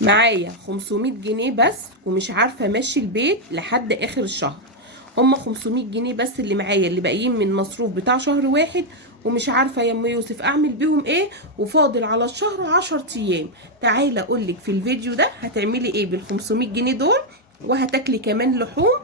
معايا 500 جنيه بس ومش عارفه امشي البيت لحد اخر الشهر. هما 500 جنيه بس اللي معايا، اللي باقيين من مصروف بتاع شهر واحد، ومش عارفه يا ام يوسف اعمل بيهم ايه، وفاضل على الشهر 10 ايام. تعالى اقولك في الفيديو ده هتعملي ايه بال 500 جنيه دول، وهتاكلي كمان لحوم،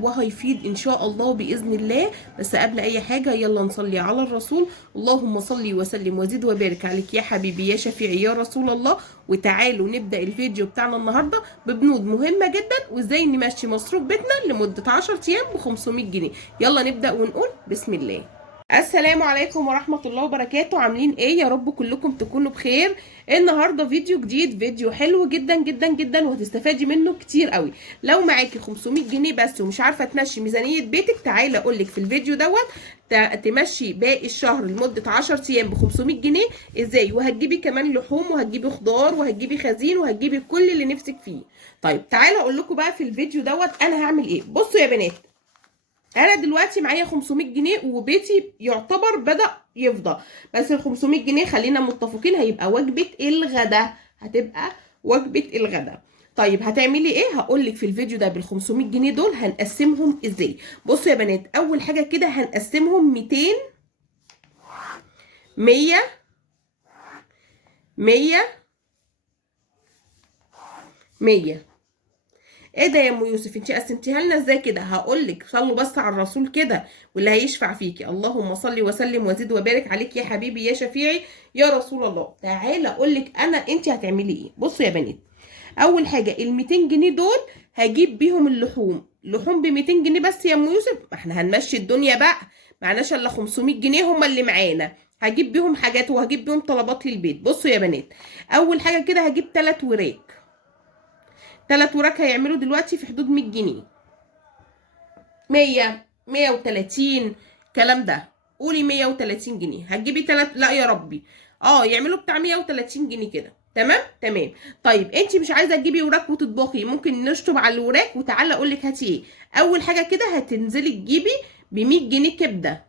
وهيفيد ان شاء الله باذن الله. بس قبل اي حاجه يلا نصلي على الرسول. اللهم صل وسلم وزد وبارك عليك يا حبيبي يا شفيعي يا رسول الله. وتعالوا نبدا الفيديو بتاعنا النهارده ببنود مهمه جدا، وازاي نمشي مصروف بيتنا لمده 10 ايام ب 500 جنيه. يلا نبدا ونقول بسم الله. السلام عليكم ورحمة الله وبركاته. عاملين ايه؟ يا رب كلكم تكونوا بخير. النهاردة فيديو جديد، فيديو حلو جدا جدا جدا وهتستفادي منه كتير قوي. لو معاكي 500 جنيه بس ومش عارفة تمشي ميزانية بيتك، تعالى اقولك في الفيديو دوت تمشي باقي الشهر لمدة 10 ايام ب 500 جنيه ازاي، وهتجيبي كمان لحوم وهتجيبي خضار وهتجيبي خزين وهتجيبي كل اللي نفسك فيه. طيب تعالى اقول لكم بقى في الفيديو دوت انا هعمل ايه. بصوا يا بنات، انا دلوقتي معايا 500 جنيه وبيتي يعتبر بدأ يفضى. بس ال 500 جنيه خلينا متفقين هيبقى وجبة الغدا، هتبقى وجبة الغدا. طيب هتعملي ايه؟ هقولك في الفيديو ده بال 500 جنيه دول هنقسمهم ازاي. بصوا يا بنات، اول حاجة كده هنقسمهم 200 100 100 100. ايه ده يا ام يوسف، انت قسمتيها لنا ازاي كده؟ هقولك، صلوا بس على الرسول كده واللي هيشفع فيكي. اللهم صل وسلم وزد وبارك عليك يا حبيبي يا شفيعي يا رسول الله. تعالى اقولك انت هتعملي ايه. بصوا يا بنات، اول حاجه ال 200 جنيه دول هجيب بيهم اللحوم ب 200 جنيه بس يا ام يوسف. ما احنا هنمشي الدنيا بقى، معناش الا 500 جنيه هما اللي معانا. هجيب بيهم حاجات وهجيب بيهم طلبات للبيت. بصوا يا بنات، اول حاجه كده هجيب 3 وراك. 3 وراك هيعملوا دلوقتي في حدود 100 جنيه، 100 130 الكلام ده. قولي 130 جنيه هتجيبي لا يا ربي، يعملوا بتاع 130 جنيه كده. تمام تمام. طيب انت مش عايزه تجيبي وراك وتطبخي، ممكن نشطب على الوراك. وتعالى اقول لك هاتي ايه. اول حاجه كده هتنزلي تجيبي ب 100 جنيه كبده،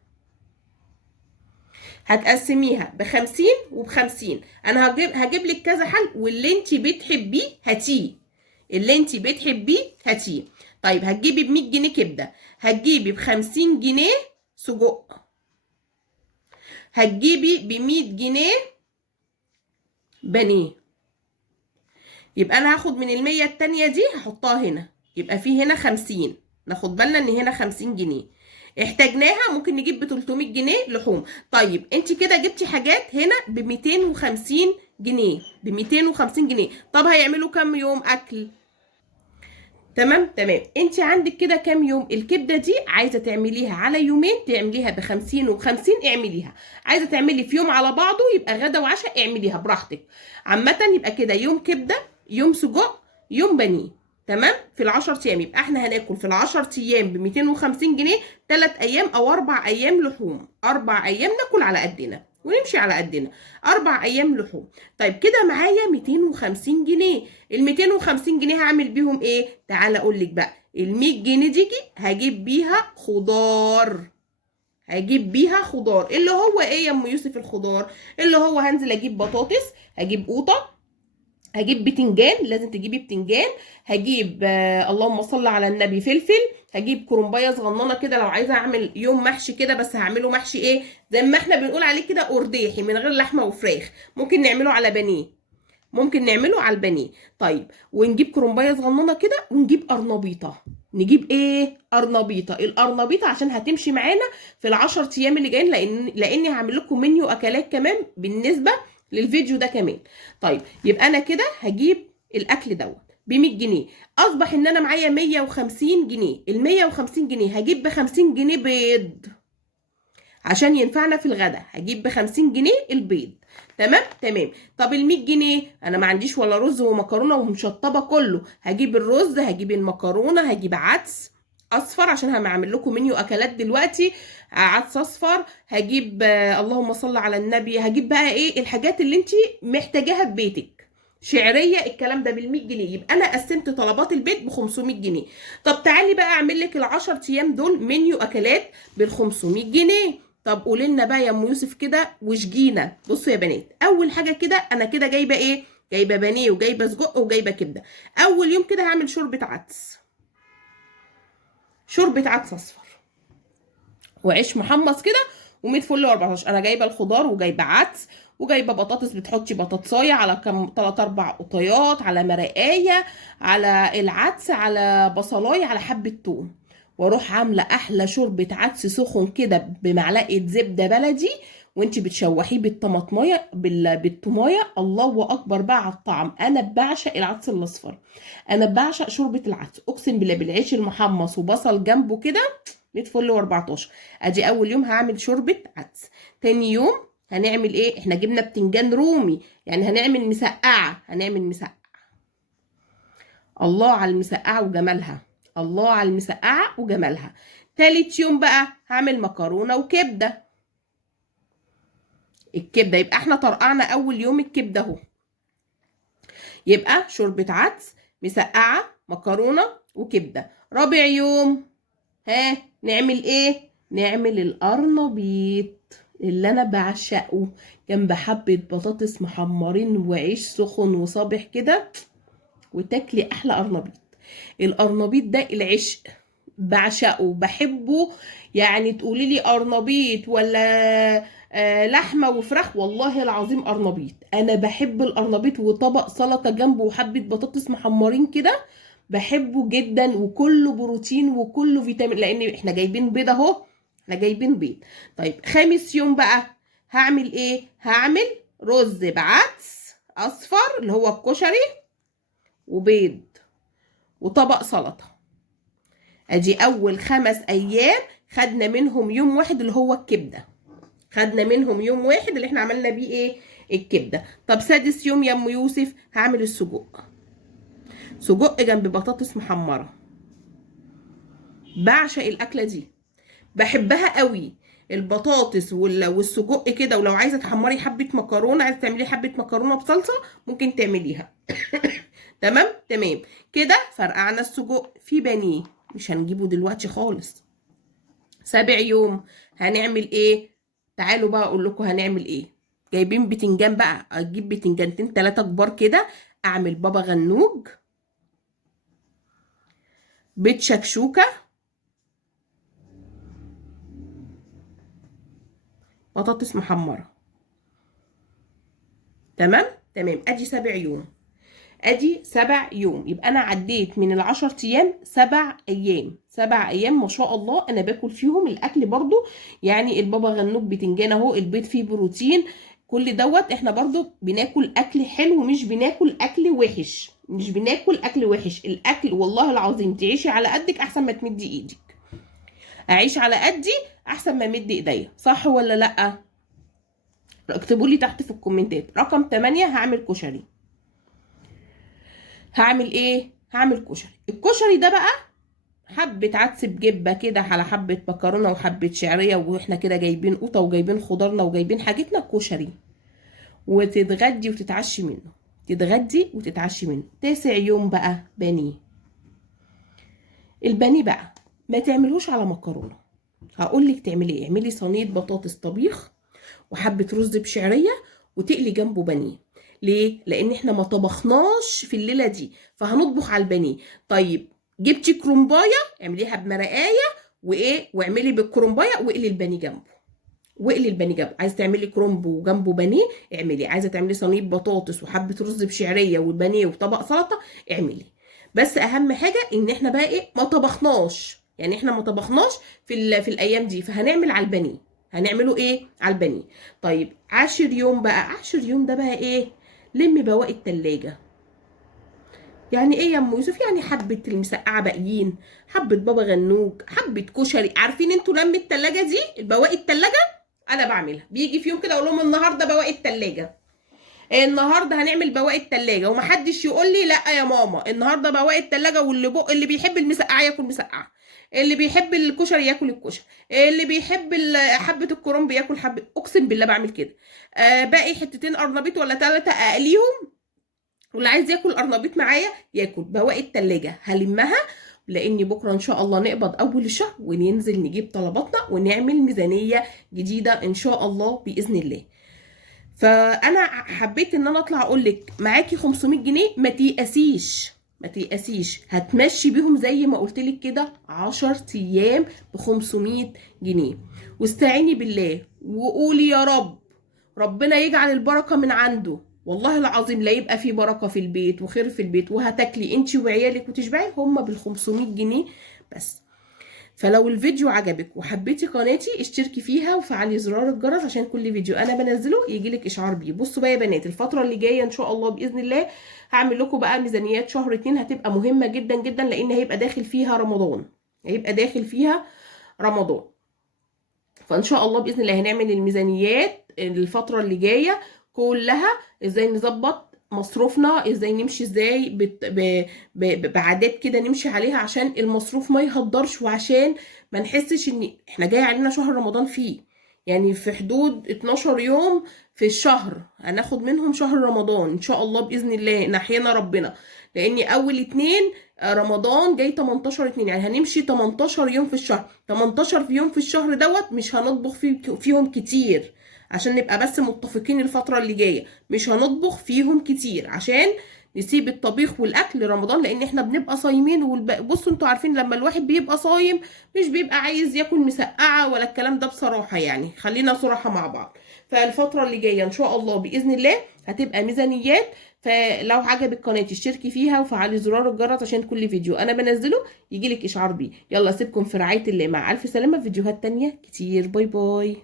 هتقسميها ب50 وب50. انا هجيب لك كذا حل، واللي انت بتحبيه هاتيه، اللي انت بتحبيه هاتيه. طيب هتجيبي ب 100 جنيه كبده، هتجيبي ب 50 جنيه سجق، هتجيبي ب 100 جنيه بانيه. يبقى انا هاخد من ال100 التانية دي هحطها هنا، يبقى في هنا 50. ناخد بالنا ان هنا 50 جنيه احتاجناها، ممكن نجيب ب 300 جنيه لحوم. طيب انت كده جبتي حاجات هنا ب 250 جنيه، ب 250 جنيه. طب هيعملوا كام يوم اكل؟ تمام تمام. انت عندك كده كام يوم؟ الكبده دي عايزه تعمليها على يومين، تعمليها ب50 وب50 اعمليها. عايزه تعملي في يوم على بعضه يبقى غدا وعشاء، اعمليها براحتك. عامه يبقى كده يوم كبده، يوم سجق، يوم بانيه. تمام. في ال10 ايام يبقى احنا هناكل في ال10 ايام ب 250 جنيه، 3 ايام او 4 ايام لحوم. 4 ايام ناكل على قدنا ونمشي على قدنا، 4 ايام لحوم. طيب كده معايا 250 جنيه. ال 250 جنيه هعمل بيهم ايه؟ تعالى اقول لك بقى. ال 100 جنيه دي هجيب بيها خضار، هجيب بيها خضار. اللي هو ايه يا ام يوسف الخضار؟ اللي هو هنزل اجيب بطاطس، هجيب قوطه، هجيب بتنجان، لازم تجيبي بتنجان، هجيب اللهم صل على النبي فلفل، هجيب كرنبايه صغننه كده لو عايزه اعمل يوم محشي كده. بس هعمله محشي ايه؟ زي ما احنا بنقول عليه كده قرديحي من غير لحمه وفراخ. ممكن نعمله على بانيه، ممكن نعمله على البانيه. طيب ونجيب كرنبايه صغننه كده، ونجيب قرنبيطه. نجيب ايه؟ قرنبيطه. القرنبيطه عشان هتمشي معانا في ال10 ايام اللي جايين، لاني هعمل لكم منيو اكلات كمان بالنسبه للفيديو ده كمان. طيب يبقى انا كده هجيب الاكل دوت ب 100 جنيه. اصبح ان انا معايا 150 جنيه. ال 150 جنيه هجيب ب 50 جنيه بيض عشان ينفعنا في الغدا. هجيب ب 50 جنيه البيض. تمام تمام. طب ال 100 جنيه انا ما عنديش ولا رز ومكرونه ومشطبه كله. هجيب الرز، هجيب المكرونه، هجيب عدس اصفر عشان هعمل لكم منيو اكلات دلوقتي. عدس اصفر، هجيب اللهم صل على النبي، هجيب بقى ايه الحاجات اللي انت محتاجاها في بيتك. شعريه الكلام ده بال 100 جنيه. يبقى انا قسمت طلبات البيت ب 500 جنيه. طب تعالي بقى اعمل لك ال10 ايام دول منيو اكلات بال 500 جنيه. طب قولي لنا بقى يا ام يوسف كده وشجينا. بصوا يا بنات، اول حاجه كده انا كده جايبه ايه؟ جايبه بانيه وجايبه سجق وجايبه كبده. اول يوم كده هعمل شوربه عدس، شوربه عدس اصفر وعيش محمص كده و100 فل و14. انا جايبه الخضار وجايبه عدس وجايبه بطاطس، بتحطي بطاطسايه على كام 3 4 قطيات على مرقايه على العدس على بصلايه على حبه توم، واروح عامله احلى شوربه عدس سخن كده بمعلقه زبده بلدي، وانتي بتشوحيه بالطماطمايه بالطمايه. الله اكبر بقى على الطعم. انا بعشق العدس الاصفر، انا بعشق شوربه العدس، اقسم بالله بالعيش المحمص وبصل جنبه كده 100 فل و14. ادي اول يوم هعمل شوربه عدس. تاني يوم هنعمل ايه؟ احنا جبنا بتنجان رومي، يعني هنعمل مسقعه، هنعمل مسقعه. الله على المسقعه وجمالها، الله على المسقعه وجمالها. تالت يوم بقى هعمل مكرونه وكبده. الكبده يبقى احنا طرقعنا اول يوم الكبده اهو، يبقى شوربه عدس مسقعه مكرونه وكبده. رابع يوم ها نعمل ايه؟ نعمل القرنبيط اللي انا بعشقه، جنب حبة بطاطس محمرين وعيش سخن وصابح كده، وتاكلي احلى قرنبيط. القرنبيط ده العشق، بعشقه بحبه. يعني تقولي لي قرنبيط ولا لحمه وفراخ، والله العظيم قرنبيط. انا بحب القرنبيط وطبق سلطه جنبه وحبه بطاطس محمرين كده، بحبه جدا، وكله بروتين وكله فيتامين، لان احنا جايبين بيض اهو، احنا جايبين بيض. طيب خامس يوم بقى هعمل ايه؟ هعمل رز بعدس اصفر اللي هو الكشري وبيض وطبق سلطه. ادي اول 5 ايام خدنا منهم يوم واحد اللي هو الكبده، خدنا منهم يوم واحد اللي احنا عملنا بيه ايه؟ الكبده. طب سادس يوم يا ام يوسف هعمل السجق، سجق جنب بطاطس محمره. بعشق الاكله دي، بحبها قوي. البطاطس والسجق كده، ولو عايزه تحمري حبه مكرونه، عايزه تعملي حبه مكرونه بصلصه ممكن تعمليها. تمام تمام كده. فرقعنا السجق في بانيه مش هنجيبه دلوقتي خالص. سابع يوم هنعمل ايه؟ تعالوا بقى اقول لكم هنعمل ايه. جايبين بتنجان بقى، اجيب بتنجانتين 3 كبار كده، اعمل بابا غنوج، بيت شكشوكه، بطاطس محمره. تمام تمام. ادي 7 يوم، ادي 7 يوم. يبقى انا عديت من ال10 ايام 7 ايام، 7 ايام ما شاء الله انا باكل فيهم الاكل برضو. يعني البابا غنوج بتنجان اهو، البيض فيه بروتين، كل دوت احنا برضو بناكل اكل حلو، مش بناكل اكل وحش، مش بناكل اكل وحش. الاكل والله العظيم تعيشي على قدك احسن ما تمدي ايدك، اعيش على قدي احسن ما امد ايديا، صح ولا لا؟ اكتبوا لي تحت في الكومنتات. رقم 8 هعمل كشري. هعمل ايه؟ هعمل كشري. الكشري ده بقى حبة عدس بجبة كده على حبة مكرونة وحبة شعرية، واحنا كده جايبين قوطة وجايبين خضارنا وجايبين حاجتنا كشري، وتتغدي وتتعشي منه، تتغدي وتتعشي منه. 9 يوم بقى بانيه. البانيه بقى ما تعملوش على مكرونة، هقولك تعملي ايه. اعملي صينية بطاطس طبيخ وحبة رز بشعرية وتقلي جنبه بانيه. ليه؟ لان احنا ما طبخناش في الليله دي، فهنطبخ على البانيه. طيب جبتي كرومبايه اعمليها بمرقايه وايه، واعملي بالكرومبايه واقلي البانيه جنبه، واقلي البانيه جنبه. عايزه تعملي كرومب وجنبه بانيه اعملي، عايزه تعملي صينيه بطاطس وحبه رز بشعريه والبانيه وطبق سلطه اعملي. بس اهم حاجه ان احنا بقى ايه، ما طبخناش، يعني احنا ما طبخناش في الايام دي، فهنعمل على البانيه. هنعمله ايه؟ على البانيه. طيب 10 يوم بقى، 10 يوم ده بقى ايه؟ لمي بواقي التلاجة. يعني ايه يا ام يوسف؟ يعني حبه المسقعه باقيين، حبه بابا غنوج، حبه كشري. عارفين انتوا لم التلاجة دي، البواقي التلاجة انا بعملها. بيجي في يوم كده اقول لهم النهارده بواقي التلاجة، النهارده هنعمل بواقي التلاجة، ومحدش يقول لي لا يا ماما النهارده بواقي التلاجة. اللي بيحب المسقعه ياكل مسقعه، اللي بيحب الكشري ياكل الكشري، اللي بيحب حبه الكرنب ياكل حبه. اقسم بالله بعمل كده. باقي حتتين قرنبيط ولا 3 اقليهم، واللي عايز ياكل قرنبيط معايا ياكل. بواقي التلاجة هلمها، لاني بكره ان شاء الله نقبض اول الشهر وننزل نجيب طلباتنا ونعمل ميزانيه جديده ان شاء الله باذن الله. فانا حبيت ان انا اطلع اقول لك معاكي 500 جنيه، ما تيأسيش ما تيأسيش، هتمشي بيهم زي ما قلت لك كده 10 ايام ب 500 جنيه. واستعيني بالله وقولي يا رب ربنا يجعل البركه من عنده، والله العظيم لا يبقى في بركه في البيت وخير في البيت، وهتاكلي انت وعيالك وتشبعي هما بال 500 جنيه بس. فلو الفيديو عجبك وحبيتي قناتي اشتركي فيها وفعلي زرار الجرس عشان كل فيديو انا بنزله يجيلك اشعار بيه. بصوا بقى يا بنات، الفتره اللي جايه ان شاء الله باذن الله هعمل لكم بقى ميزانيات شهر 2 هتبقى مهمه جدا جدا، لان هيبقى داخل فيها رمضان، هيبقى داخل فيها رمضان. فان شاء الله باذن الله هنعمل الميزانيات الفتره اللي جايه كلها، ازاي نظبط مصروفنا، ازاي نمشي ازاي بعادات كده نمشي عليها عشان المصروف ما يهدرش، وعشان ما نحسش ان احنا جاي علينا شهر رمضان فيه، يعني في حدود 12 يوم في الشهر هناخد منهم شهر رمضان ان شاء الله باذن الله نحينا ربنا، لان اول 2 رمضان جاي 18/2، يعني هنمشي 18 يوم في الشهر، 18 يوم في الشهر دوت مش هنطبخ فيهم كتير، عشان نبقى بس متفقين الفترة اللي جاية مش هنطبخ فيهم كتير عشان نسيب الطبيخ والاكل رمضان، لان احنا بنبقى صايمين بصوا انتوا عارفين لما الواحد بيبقى صايم مش بيبقى عايز ياكل مسقعة ولا الكلام ده بصراحة، يعني خلينا صراحة مع بعض. فالفترة اللي جاية ان شاء الله بإذن الله هتبقى ميزانيات، فلو عجبك قناتي اشتركي فيها وفعلي زرار الجرس عشان كل فيديو انا بنزله يجيلك اشعار بيه. يلا اسيبكم في رعاية الله، مع الف سلامة، في فيديوهات تانية كتير، باي باي.